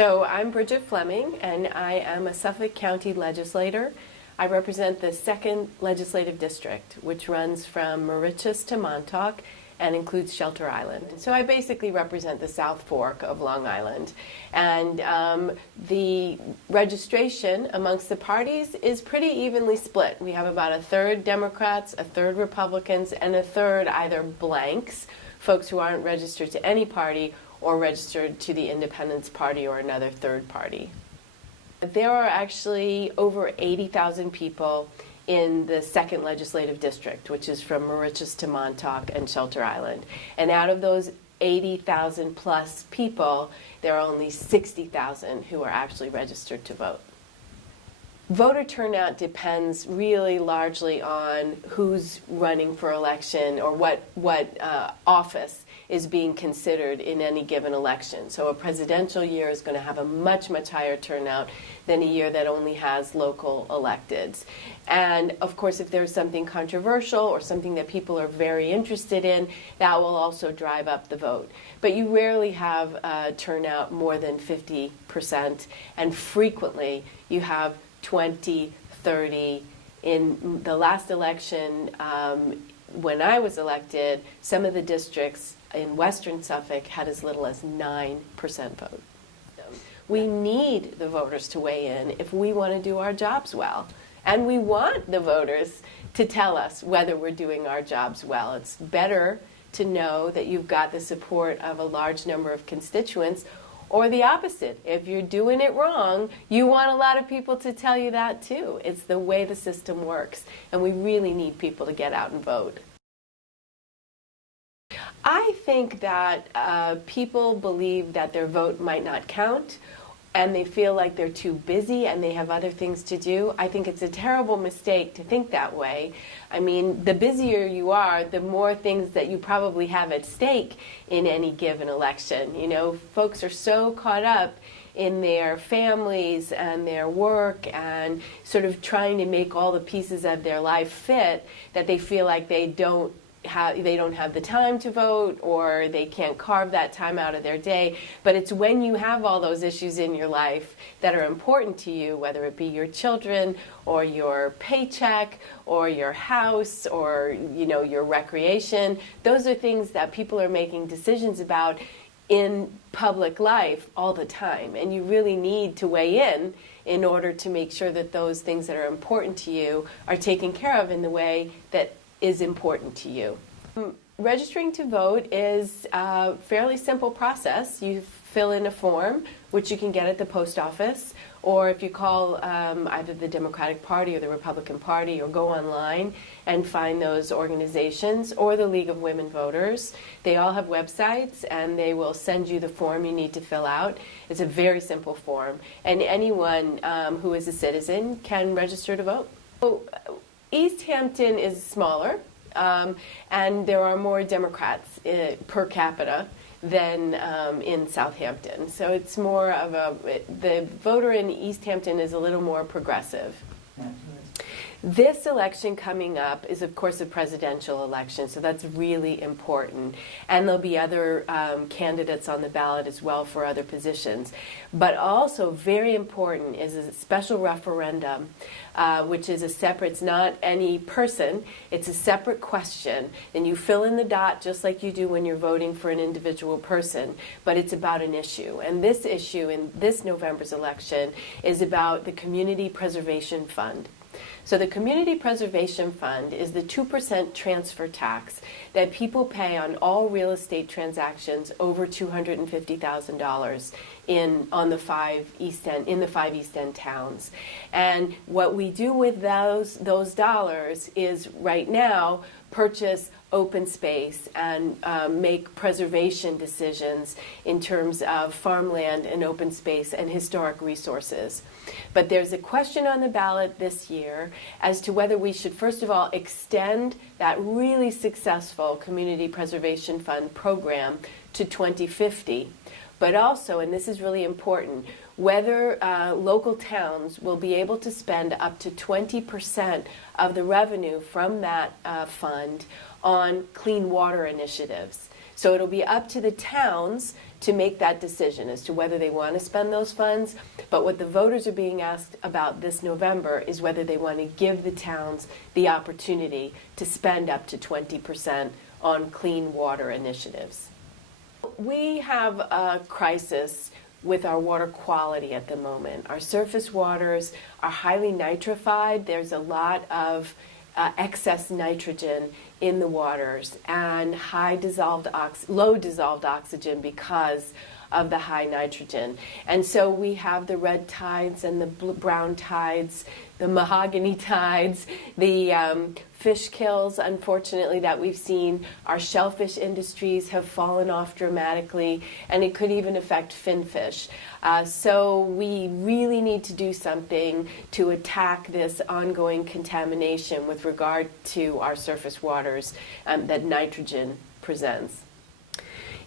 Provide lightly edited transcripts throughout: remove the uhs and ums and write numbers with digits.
So I'm Bridget Fleming, and I am a Suffolk County Legislator. I represent the 2nd Legislative District, which runs from Mauritius to Montauk and includes Shelter Island. So I basically represent the South Fork of Long Island. And the registration amongst the parties is pretty evenly split. We have about a third Democrats, a third Republicans, and a third either blanks, folks who aren't registered to any party or registered to the Independence Party or another third party. There are actually over 80,000 people in the 2nd Legislative District, which is from Mauritius to Montauk and Shelter Island. And out of those 80,000 plus people, there are only 60,000 who are actually registered to vote. Voter turnout depends really largely on who's running for election or what office is being considered in any given election. So a presidential year is going to have a much, much higher turnout than a year that only has local electeds. And of course, if there's something controversial or something that people are very interested in, that will also drive up the vote. But you rarely have a turnout more than 50%, and frequently you have 20, 30. In the last election, when I was elected, some of the districts in Western Suffolk had as little as 9% vote. We need the voters to weigh in if we want to do our jobs well. And we want the voters to tell us whether we're doing our jobs well. It's better to know that you've got the support of a large number of constituents, or the opposite. If you're doing it wrong, you want a lot of people to tell you that too. It's the way the system works, and we really need people to get out and vote. I think that people believe that their vote might not count, and they feel like they're too busy and they have other things to do. I think it's a terrible mistake to think that way. I mean, the busier you are, the more things that you probably have at stake in any given election. You know, folks are so caught up in their families and their work and sort of trying to make all the pieces of their life fit that they feel like they don't have the time to vote, or they can't carve that time out of their day. But it's when you have all those issues in your life that are important to you, whether it be your children or your paycheck or your house or, you know, your recreation. Those are things that people are making decisions about in public life all the time, and you really need to weigh in order to make sure that those things that are important to you are taken care of in the way that is important to you. Registering to vote is a fairly simple process. You fill in a form, which you can get at the post office, or if you call either the Democratic Party or the Republican Party, or go online and find those organizations, or the League of Women Voters. They all have websites, and they will send you the form you need to fill out. It's a very simple form, and anyone who is a citizen can register to vote. So, East Hampton is smaller, and there are more Democrats per capita than in Southampton. So it's more of the voter in East Hampton is a little more progressive. This election coming up is, of course, a presidential election, so that's really important. And there'll be other candidates on the ballot as well for other positions. But also very important is a special referendum, which is a separate, it's not any person, it's a separate question. And you fill in the dot just like you do when you're voting for an individual person, but it's about an issue. And this issue in this November's election is about the Community Preservation Fund. So the Community Preservation Fund is the 2% transfer tax that people pay on all real estate transactions over $250,000 in the 5 East End towns. And what we do with those dollars is right now purchase open space and make preservation decisions in terms of farmland and open space and historic resources. But there's a question on the ballot this year as to whether we should, first of all, extend that really successful Community Preservation Fund program to 2050. But also, and this is really important, whether local towns will be able to spend up to 20% of the revenue from that fund on clean water initiatives. So it'll be up to the towns to make that decision as to whether they want to spend those funds. But what the voters are being asked about this November is whether they want to give the towns the opportunity to spend up to 20% on clean water initiatives. We have a crisis with our water quality at the moment. Our surface waters are highly nitrified. There's a lot of excess nitrogen in the waters and low dissolved oxygen because of the high nitrogen. And so we have the red tides and the brown tides, the mahogany tides, the fish kills, unfortunately, that we've seen. Our shellfish industries have fallen off dramatically, and it could even affect finfish. So we really need to do something to attack this ongoing contamination with regard to our surface waters that nitrogen presents.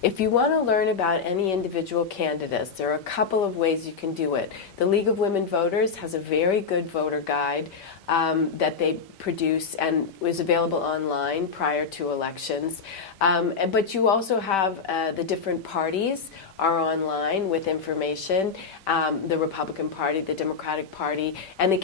If you want to learn about any individual candidates, there are a couple of ways you can do it. The League of Women Voters has a very good voter guide that they produce and was available online prior to elections. But you also have the different parties are online with information, the Republican Party, the Democratic Party, and the